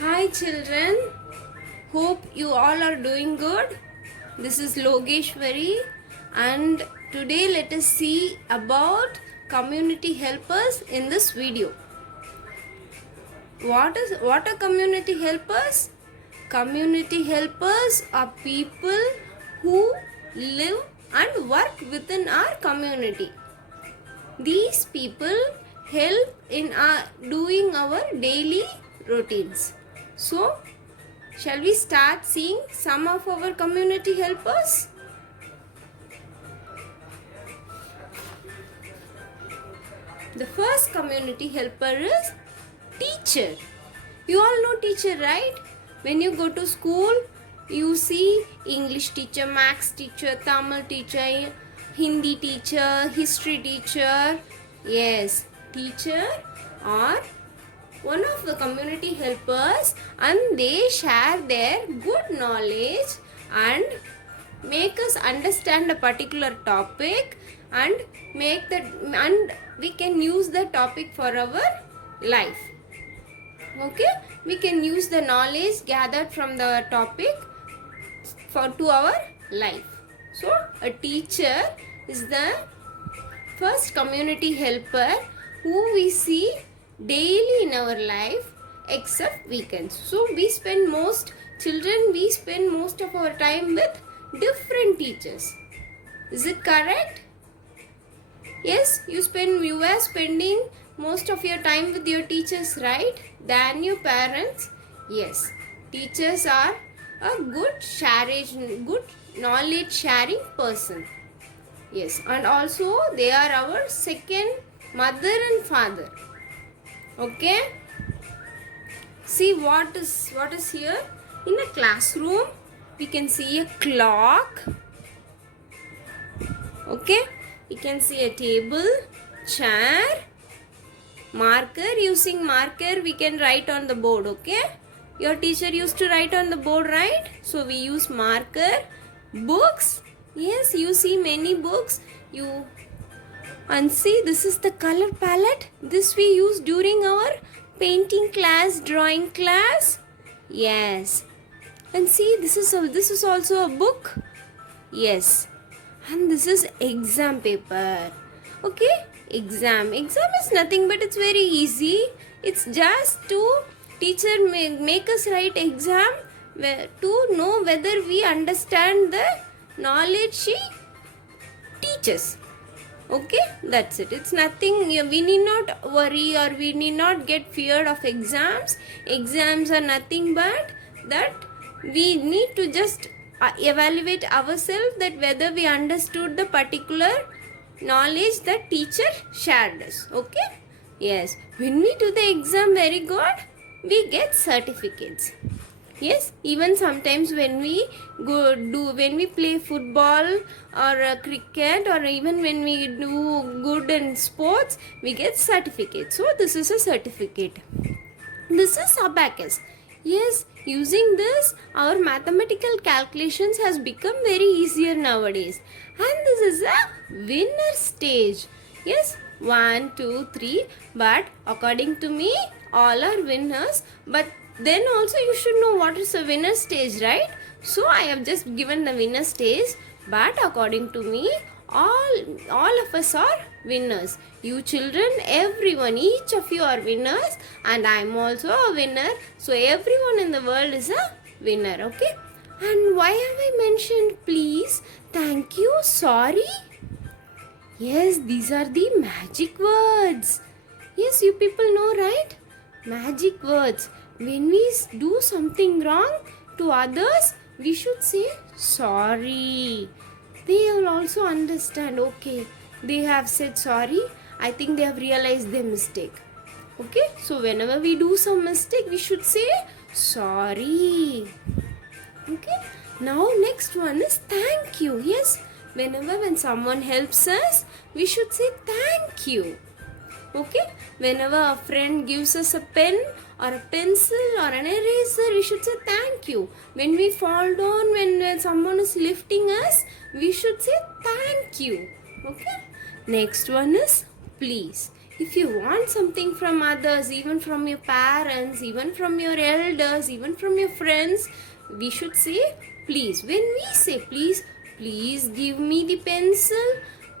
Hi children, hope you all are doing good. This is Logeshwari and today let us see about community helpers in this video. What are community helpers? Community helpers are people who live and work within our community. These people help in doing our daily routines. So, shall we start seeing some of our community helpers? The first community helper is teacher. You all know teacher, right? When you go to school, you see English teacher, Maths teacher, Tamil teacher, Hindi teacher, history teacher. Yes, teacher are one of the community helpers and they share their good knowledge and make us understand a particular topic and we can use the topic for our life. Okay, we can use the knowledge gathered from the topic to our life. So a teacher is the first community helper who we see daily in our life except weekends. So we spend most of our time with different teachers. Is it correct? Yes, you were spending most of your time with your teachers, right? Than your parents. Yes, teachers are a good knowledge sharing person. Yes, and also they are our second mother and father. Okay, see what is here. In a classroom we can see a clock. Okay, we can see a table, chair, marker. Using marker we can write on the board. Okay, your teacher used to write on the board, right? So we use marker. Books, yes, you see many books. And see, this is the color palette. This we use during our painting class, drawing class. Yes. And see, this is also a book. Yes. And this is exam paper. Okay? Exam is nothing but it's very easy. It's just to teacher make us write exam to know whether we understand the knowledge she teaches. Okay, that's it. It's nothing. We need not worry or we need not get feared of exams. Exams are nothing but that we need to just evaluate ourselves that whether we understood the particular knowledge that teacher shared us. Okay, yes, when we do the exam very good, we get certificates. Yes, even sometimes when we play football or cricket or even when we do good in sports, we get certificates. So this is a certificate. This is abacus. Yes, using this our mathematical calculations has become very easier nowadays. And this is a winner stage. Yes, 1, 2, 3. But according to me, all are winners. But then also you should know what is a winner stage, right? So I have just given the winner stage. But according to me, all of us are winners. You children, everyone, each of you are winners, and I am also a winner. So everyone in the world is a winner. Okay, and why have I mentioned please, thank you, sorry? Yes, these are the magic words. Yes, you people know, right? Magic words. When we do something wrong to others, we should say sorry. They will also understand. Okay, they have said sorry. I think they have realized their mistake. Okay, so whenever we do some mistake, we should say sorry. Okay, now next one is thank you. Yes, when someone helps us, we should say thank you. Okay, whenever a friend gives us a pen or a pencil or an eraser, we should say thank you. When we fall down, when someone is lifting us, we should say thank you. Okay, next one is please. if you want something from others, even from your parents, even from your elders, even from your friends, we should say please. When we say please, please give me the pencil.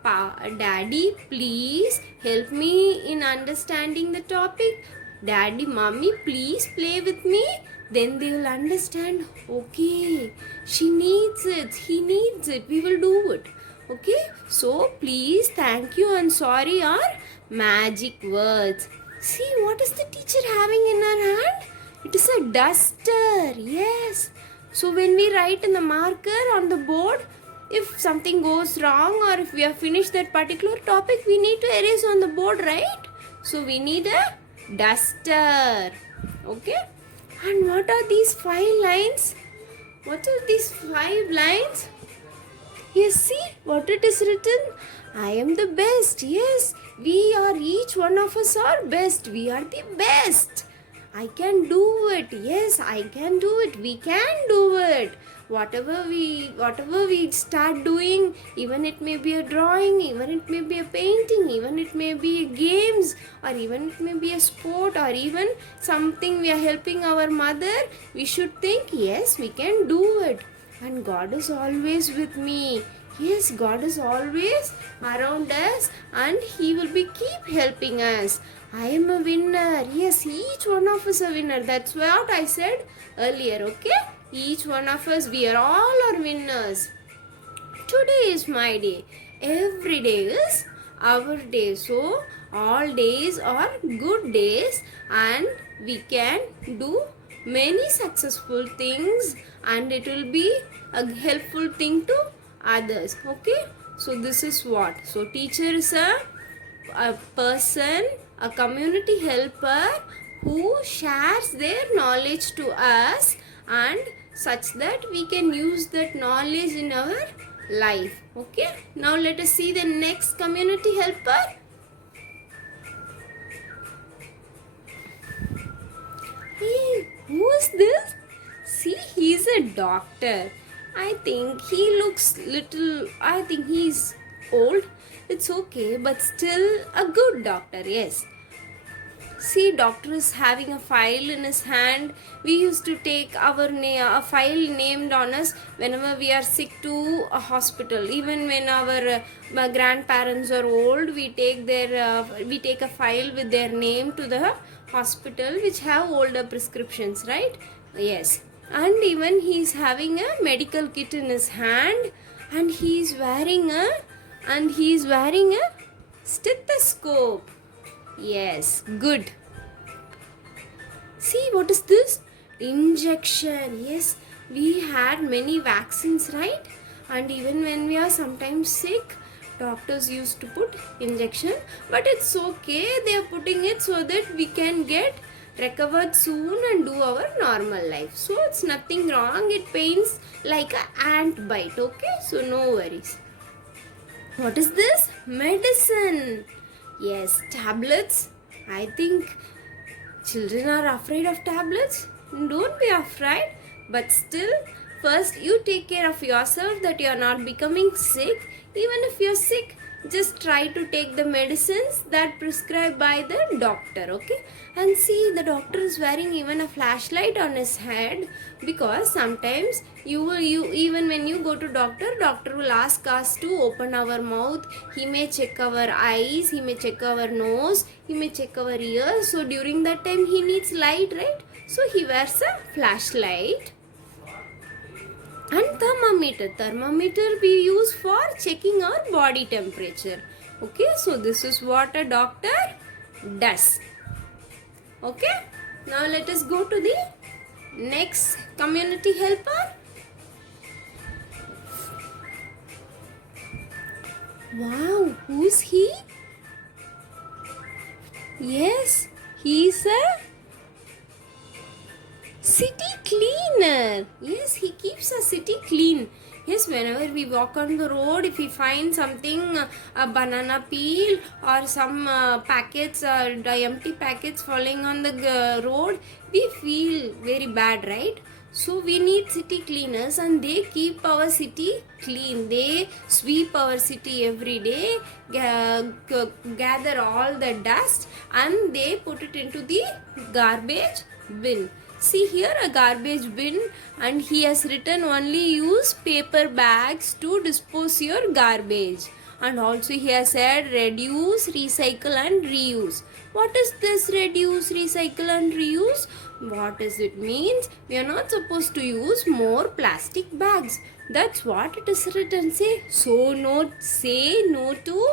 Daddy, please help me in understanding the topic. Daddy, mommy, please play with me. Then they will understand, okay, she needs it, he needs it, we will do it. Okay, so please, thank you, and sorry are magic words. See, what is the teacher having in her hand? It is a duster. Yes. So when we write in the marker on the board, if something goes wrong or if we have finished that particular topic, we need to erase on the board, right? So we need a duster. Okay. And what are these 5 lines? What are these 5 lines? Yes, see what it is written. I am the best. Yes, we are, each one of us are best. We are the best. I can do it. Yes, I can do it. We can do it. Whatever we start doing, even it may be a drawing, even it may be a painting, even it may be games, or even it may be a sport, or even something we are helping our mother, we should think, yes, we can do it. And God is always with me. Yes, God is always around us and He will be keep helping us. I am a winner. Yes, each one of us a winner. That's what I said earlier, okay? Each one of us, we are all are winners. Today is my day. Every day is our day. So, all days are good days and we can do many successful things and it will be a helpful thing to others. Okay, so this is what. So teacher is a person, a community helper who shares their knowledge to us and such that we can use that knowledge in our life. Okay, now let us see the next community helper. Hey, who is this? See, he's a doctor. I think he looks little, I think he's old. It's okay, but still a good doctor, yes. See, doctor is having a file in his hand. We used to take a file named on us whenever we are sick to a hospital. Even when our grandparents are old, we take a file with their name to the hospital which have older prescriptions, right? Yes. And even he is having a medical kit in his hand, and he is wearing a stethoscope. Yes, good. See, what is this? Injection. Yes, we had many vaccines, right? And even when we are sometimes sick, doctors used to put injection. But it's okay, they are putting it so that we can get recovered soon and do our normal life. So it's nothing wrong. It pains like an ant bite. Okay, so no worries. What is this? Medicine. Yes, tablets. I think children are afraid of tablets. Don't be afraid, but still, first you take care of yourself that you are not becoming sick. Even if you're sick, just try to take the medicines that prescribed by the doctor. Okay, and see, the doctor is wearing even a flashlight on his head, because sometimes you even when you go to doctor will ask us to open our mouth. He may check our eyes, he may check our nose, he may check our ears. So during that time he needs light, right? So he wears a flashlight. And thermometer we use for checking our body temperature. Okay, so this is what a doctor does. Okay, now let us go to the next community helper. Wow, who's he? Yes, he's a city cleaner. Yes, he keeps a city clean. Yes, whenever we walk on the road, if we find something, a banana peel or some packets, empty packets falling on the road, we feel very bad, right? So we need city cleaners, and they keep our city clean. They sweep our city every day, gather all the dust, and they put it into the garbage bin. See here a garbage bin, and he has written only use paper bags to dispose your garbage. And also he has said reduce, recycle and reuse. What is this reduce, recycle and reuse? What does it means? We are not supposed to use more plastic bags. That's what it is written. Say no to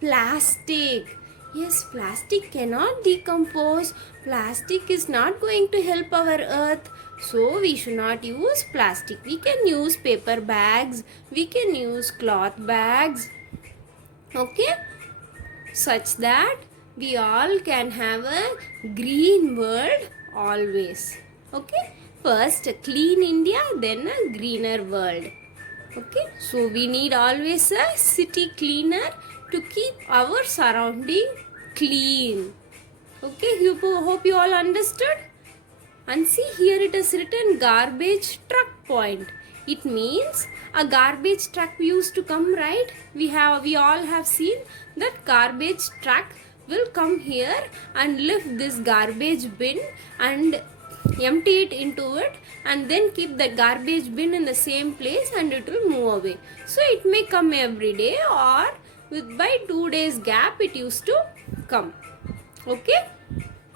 plastic. Yes, plastic cannot decompose. Plastic is not going to help our earth. So we should not use plastic. We can use paper bags. We can use cloth bags. Okay, such that we all can have a green world always. Okay, first a clean India, then a greener world. Okay, so we need always a city cleaner to keep our surrounding clean. Okay, hope you all understood. And see here it is written garbage truck point. It means a garbage truck used to come, right? We all have seen that garbage truck will come here and lift this garbage bin and empty it into it, and then keep the garbage bin in the same place, and it will move away. So it may come every day, or by 2 days gap it used to come. Okay,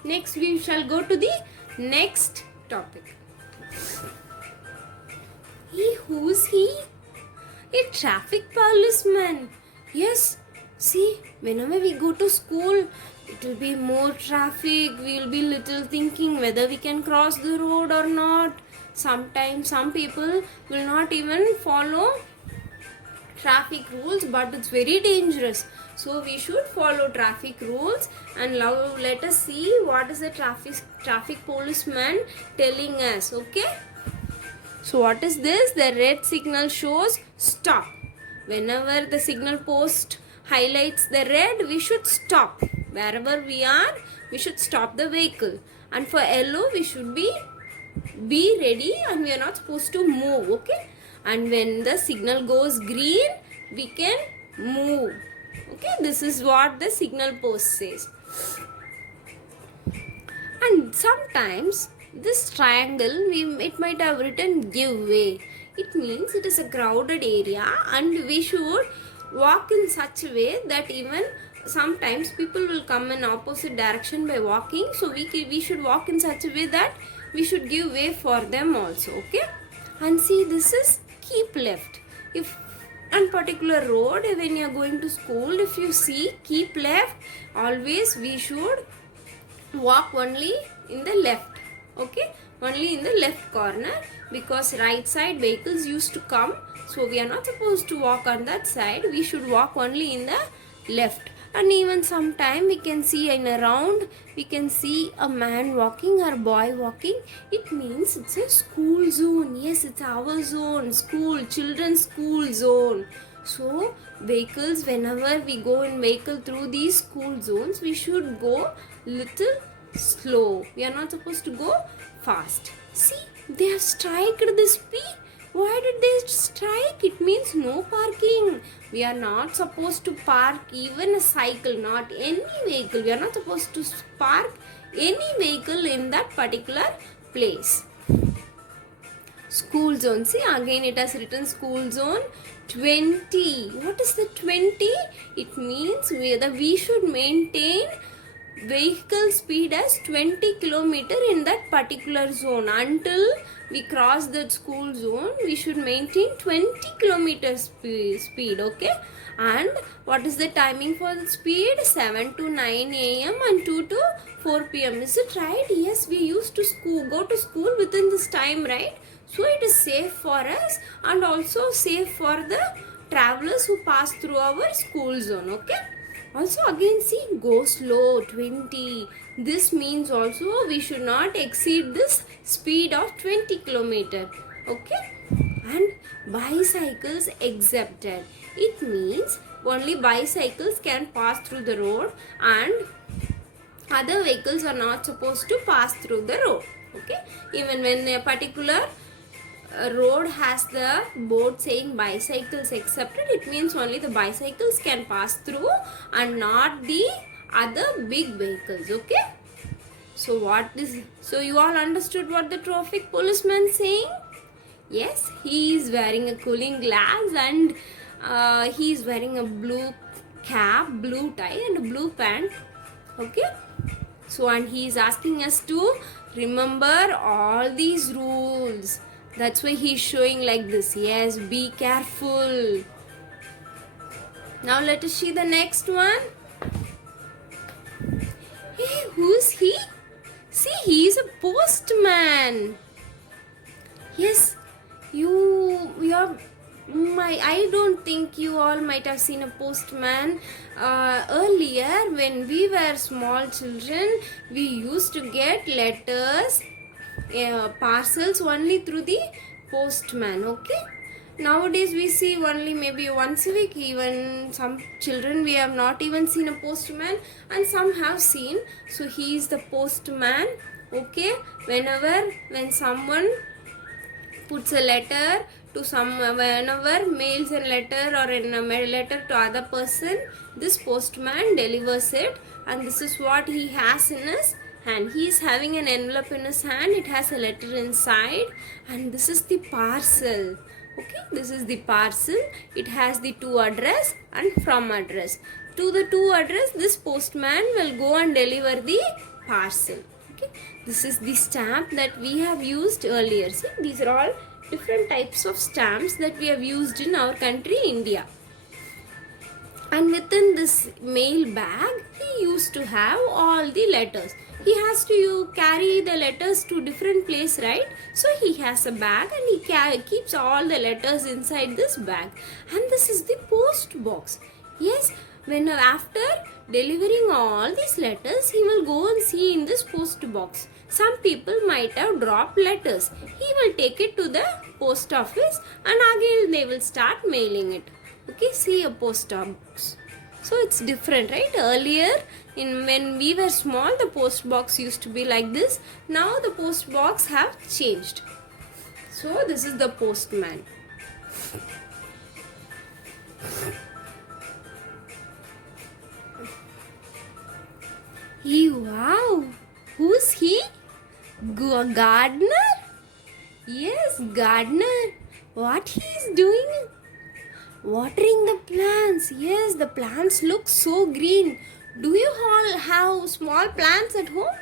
next we shall go to the next topic. Who's he? A traffic policeman. Yes, see, whenever we go to school, it will be more traffic. We will be little thinking whether we can cross the road or not. Sometimes some people will not even follow traffic rules, but it's very dangerous. So we should follow traffic rules. And now let us see what is the traffic policeman telling us. Okay, so what is this? The red signal shows stop. Whenever the signal post highlights the red, we should stop. Wherever we are, we should stop the vehicle. And for yellow, we should be ready, and we are not supposed to move. Okay, and when the signal goes green, we can move. Okay, this is what the signal post says. And sometimes this triangle, it might have written give way. It means it is a crowded area, and we should walk in such a way that even sometimes people will come in opposite direction by walking. So we should walk in such a way that we should give way for them also. Okay, and see, this is keep left. If on particular road, when you are going to school, if you see keep left, always we should walk only in the left. Okay, only in the left corner, because right side vehicles used to come, so we are not supposed to walk on that side. We should walk only in the left. And even sometime we can see in a round, we can see a man walking or boy walking. It means it's a school zone. Yes, it's our zone, school, children's school zone. So vehicles, whenever we go in vehicle through these school zones, we should go little slow. We are not supposed to go fast. See, they have striked this P. Why did they strike? It means no parking. We are not supposed to park even a cycle, not any vehicle. We are not supposed to park any vehicle in that particular place. School zone. See, again it has written school zone 20. What is the 20? It means we should maintain vehicle speed as 20 kilometer in that particular zone. Until we cross that school zone, we should maintain 20 kilometers speed. Okay, and what is the timing for the speed? 7 to 9 a.m. and 2 to 4 p.m. Is it right? Yes, we used to go to school within this time, right? So it is safe for us, and also safe for the travelers who pass through our school zone. Okay, also again see, go slow 20. This means also we should not exceed this speed of 20 kilometer. Okay, and bicycles exempted. It means only bicycles can pass through the road, and other vehicles are not supposed to pass through the road. Okay, even when a particular road has the board saying bicycles accepted, it means only the bicycles can pass through and not the other big vehicles. Okay, so you all understood what the traffic policeman saying? Yes, he is wearing a cooling glass and he is wearing a blue cap, blue tie and a blue pant. Okay, so and he is asking us to remember all these rules. That's why he is showing like this. Yes, be careful. Now let us see the next one. Hey, who's he? See, he is a postman. Yes, you're I don't think you all might have seen a postman. Earlier, when we were small children, we used to get letters, parcels only through the postman. Okay. Nowadays we see only maybe once a week. Even some children we have not even seen a postman, and some have seen. So he is the postman. Okay. When someone puts a letter to whenever mails a letter or a letter to other person, this postman delivers it, and this is what he has in his hand. He is having an envelope in his hand. It has a letter inside, and this is the parcel. Okay, this is the parcel. It has the to address and from address. To the to address, this postman will go and deliver the parcel. Okay, this is the stamp that we have used earlier. See, these are all different types of stamps that we have used in our country, India. And within this mail bag, he used to have all the letters. He has to carry the letters to different place, right? So he has a bag and he keeps all the letters inside this bag. And this is the post box. Yes, when after delivering all these letters, he will go and see in this post box. Some people might have dropped letters. He will take it to the post office and again they will start mailing it. Okay, see a post box. So it's different, right? Earlier, when we were small, the post box used to be like this. Now the post box have changed. So this is the postman. Wow, who's he? Gardener? Yes, gardener. What he is doing? Watering the plants. Yes, the plants look so green. Do you all have small plants at home?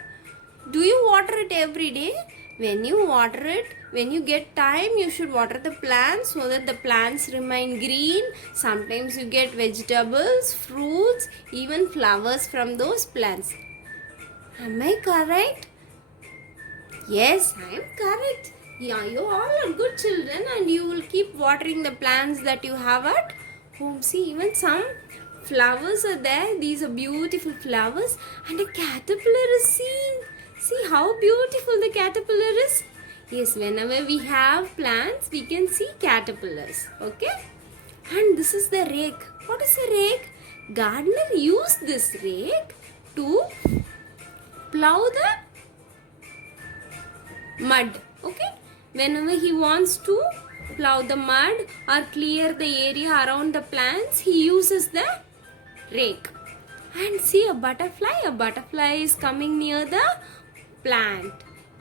Do you water it every day? When you water it, when you get time, you should water the plants so that the plants remain green. Sometimes you get vegetables, fruits, even flowers from those plants. Am I correct? Yes, I am correct. Yeah, you all are good children and you will keep watering the plants that you have at home. See, even some flowers are there. These are beautiful flowers and a caterpillar is seen. See how beautiful the caterpillar is. Yes, whenever we have plants, we can see caterpillars. Okay? And this is the rake. What is a rake? Gardener used this rake to plow the mud. Okay, whenever he wants to plow the mud or clear the area around the plants, he uses the rake. And see a butterfly is coming near the plant.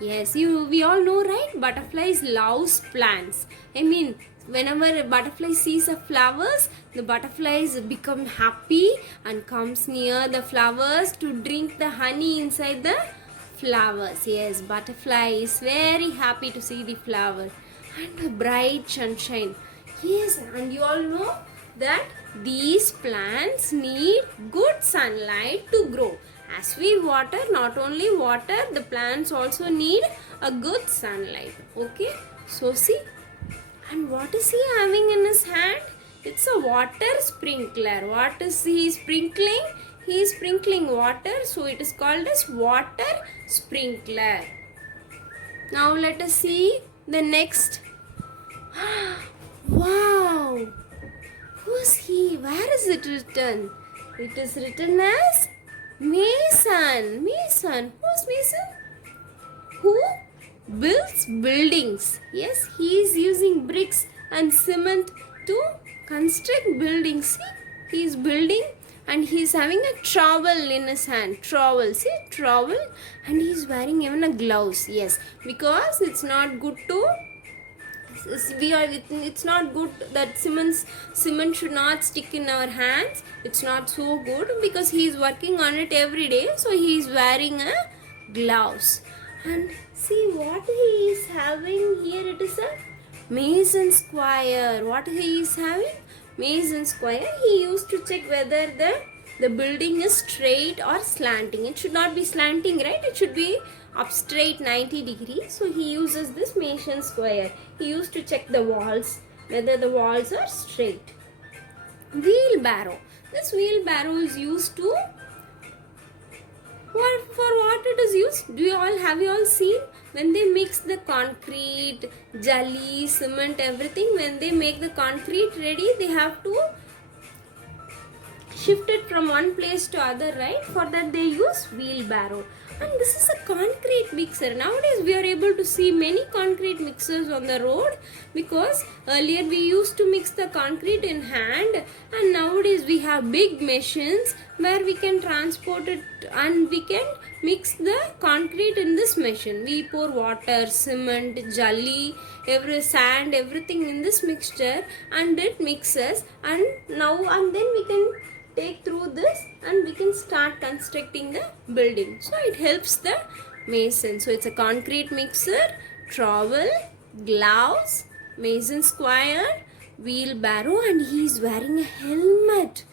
Yes, we all know, right? Butterflies loves plants. I mean, whenever a butterfly sees a flowers, the butterflies become happy and comes near the flowers to drink the honey inside the flowers. Yes, butterfly is very happy to see the flower and the bright sunshine. Yes, and you all know that these plants need good sunlight to grow. As we water, not only water, the plants also need a good sunlight. Okay, so see, and what is he having in his hand? It's a water sprinkler. What is he sprinkling? He is sprinkling water, so it is called as water sprinkler. Now let us see the next. Wow! Who's he? Where is it written? It is written as Mason. Mason. Who's Mason? Who? builds buildings. Yes, he is using bricks and cement to construct buildings. See, he is building and he is having a trowel in his hand. Trowel, see, trowel, and he is wearing even a gloves. Yes, because it's not good to it's not good that cement should not stick in our hands. It's not so good because he is working on it every day, so he is wearing a gloves. And see what he is having here, it is a mason square. What he is having? Mason square. He used to check whether the building is straight or slanting. It should not be slanting, right? It should be up straight 90 degrees. So he uses this mason square. He used to check the walls, whether the walls are straight. Wheelbarrow. This wheelbarrow is used to, for what it is used? Have you all seen? When they mix the concrete, jelly, cement, everything, when they make the concrete ready, they have to shift it from one place to other, right? For that they use wheelbarrow. And this is a concrete mixer. Nowadays we are able to see many concrete mixers on the road, because earlier we used to mix the concrete in hand, and nowadays we have big machines where we can transport it and we can mix the concrete in this machine. We pour water, cement, jelly, every sand, everything in this mixture, and it mixes, and then we can take through this and we can start constructing the building. So it helps the mason. So it's a concrete mixer, trowel, gloves, mason square, wheelbarrow, and he is wearing a helmet.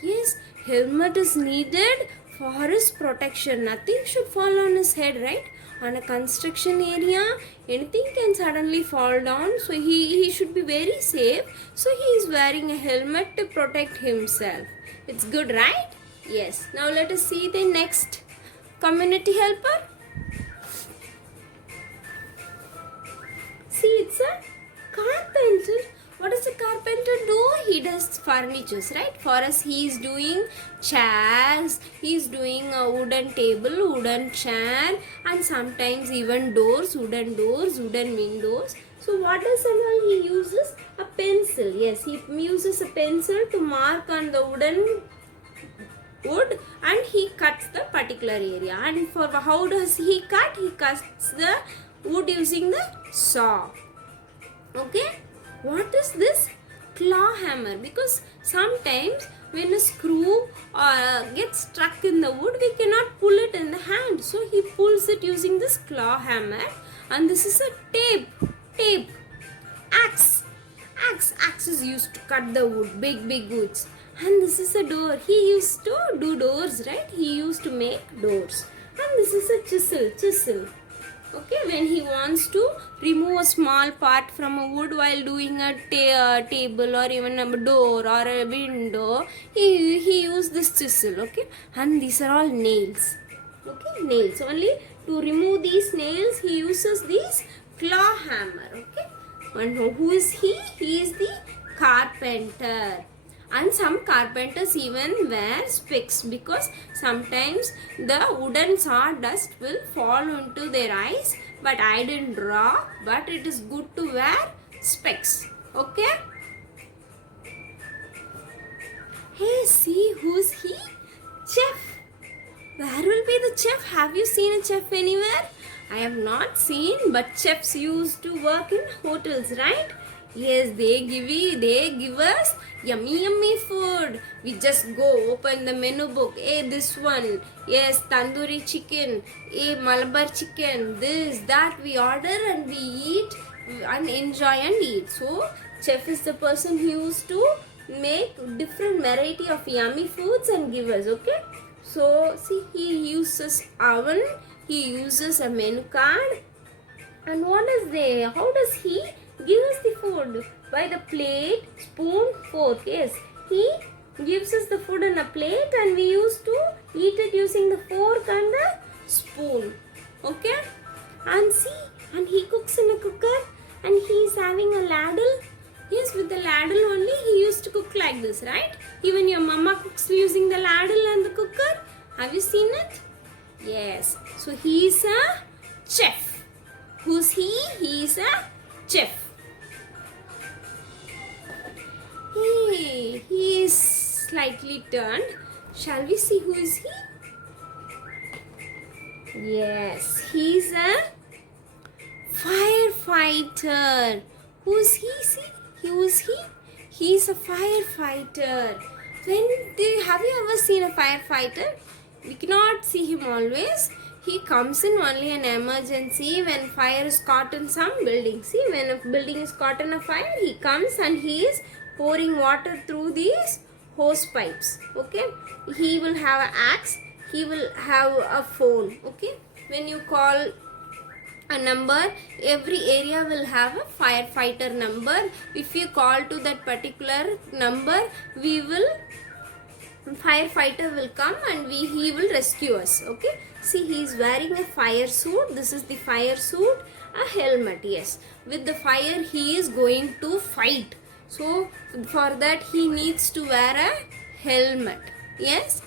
Yes, helmet is needed for his protection. Nothing should fall on his head, right? On a construction area, anything can suddenly fall down, so he should be very safe. So he is wearing a helmet to protect himself. It's good, right? Yes. Now let us see the next community helper. See, it's a carpenter. What does a carpenter do? He does furnitures, right? For us, he is doing chairs, he is doing a wooden table, wooden chair, and sometimes even doors, wooden windows. So what does he uses? A pencil. Yes, he uses a pencil to mark on the wood, and he cuts the particular area. And for how does he cut? He cuts the wood using the saw. Okay. What is this? Claw hammer. Because sometimes when a screw gets stuck in the wood, we cannot pull it in the hand. So he pulls it using this claw hammer. And this is a tape. Axe is used to cut the wood, big woods. And this is a door. He used to do doors, right? He used to make doors. And this is a chisel. Okay, when he wants to remove a small part from a wood while doing a table or even a door or a window, he used this chisel. Okay, and these are all nails. Okay, nails. Only to remove these nails, he uses this claw hammer. Okay, and who is he? He is the carpenter. And some carpenters even wear specs, because sometimes the wooden sawdust will fall into their eyes. But I didn't draw, but it is good to wear specs. Okay. Hey, see, who's he? Chef. Where will be the chef? Have you seen a chef anywhere? I have not seen, but chefs used to work in hotels, right? Yes, they give us yummy food. We just go open the menu book. Hey, this one. Yes, tandoori chicken. Hey, Malabar chicken. This, that. We order and we eat and enjoy and eat. So, chef is the person who used to make different variety of yummy foods and give us. Okay. So, see, he uses oven. He uses a menu card. And what is there? How does he give us the food? By the plate, spoon, fork. Yes, he gives us the food in a plate, and we used to eat it using the fork and the spoon. Okay? And see, and he cooks in a cooker, and he is having a ladle. Yes, with the ladle only he used to cook like this, right? Even your mama cooks using the ladle and the cooker. Have you seen it? Yes. So he is a chef. Who's he? He is a chef. Hey, he is slightly turned. Shall we see who is he? Yes, he is a firefighter. Who's he? See, who's he? He's a firefighter. Have you ever seen a firefighter? We cannot see him always. He comes in only an emergency when fire is caught in some building. See, when a building is caught in a fire, he comes and he is pouring water through these hose pipes. Okay, he will have an axe. He will have a phone. Okay, when you call a number, every area will have a firefighter number. If you call to that particular number, firefighter will come and he will rescue us. Okay, see, he is wearing a fire suit. This is the fire suit. A helmet. Yes, with the fire he is going to fight, so for that he needs to wear a helmet. Yes,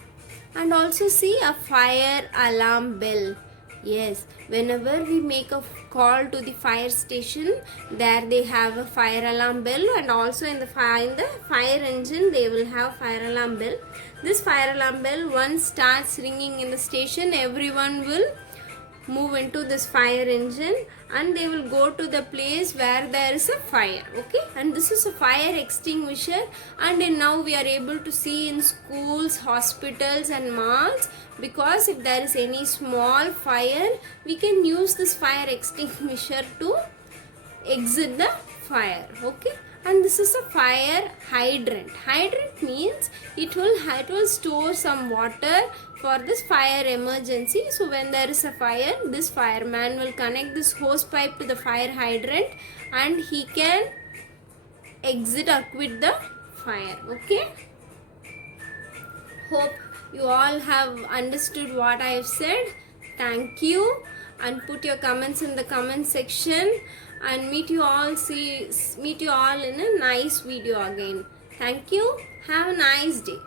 and also see a fire alarm bell. Yes, whenever we make a call to the fire station, there they have a fire alarm bell, and also in the fire engine they will have fire alarm bell. This fire alarm bell once starts ringing in the station, everyone will move into this fire engine and they will go to the place where there is a fire. Okay, and this is a fire extinguisher, and now we are able to see in schools, hospitals and malls, because if there is any small fire, we can use this fire extinguisher to exit the fire. Okay, and this is a fire hydrant. Hydrant means it will store some water for this fire emergency. So when there is a fire, this fireman will connect this hose pipe to the fire hydrant and he can exit or quit the fire. Okay, hope you all have understood what I have said. Thank you, and put your comments in the comment section, and meet you all in a nice video again. Thank you. Have a nice day.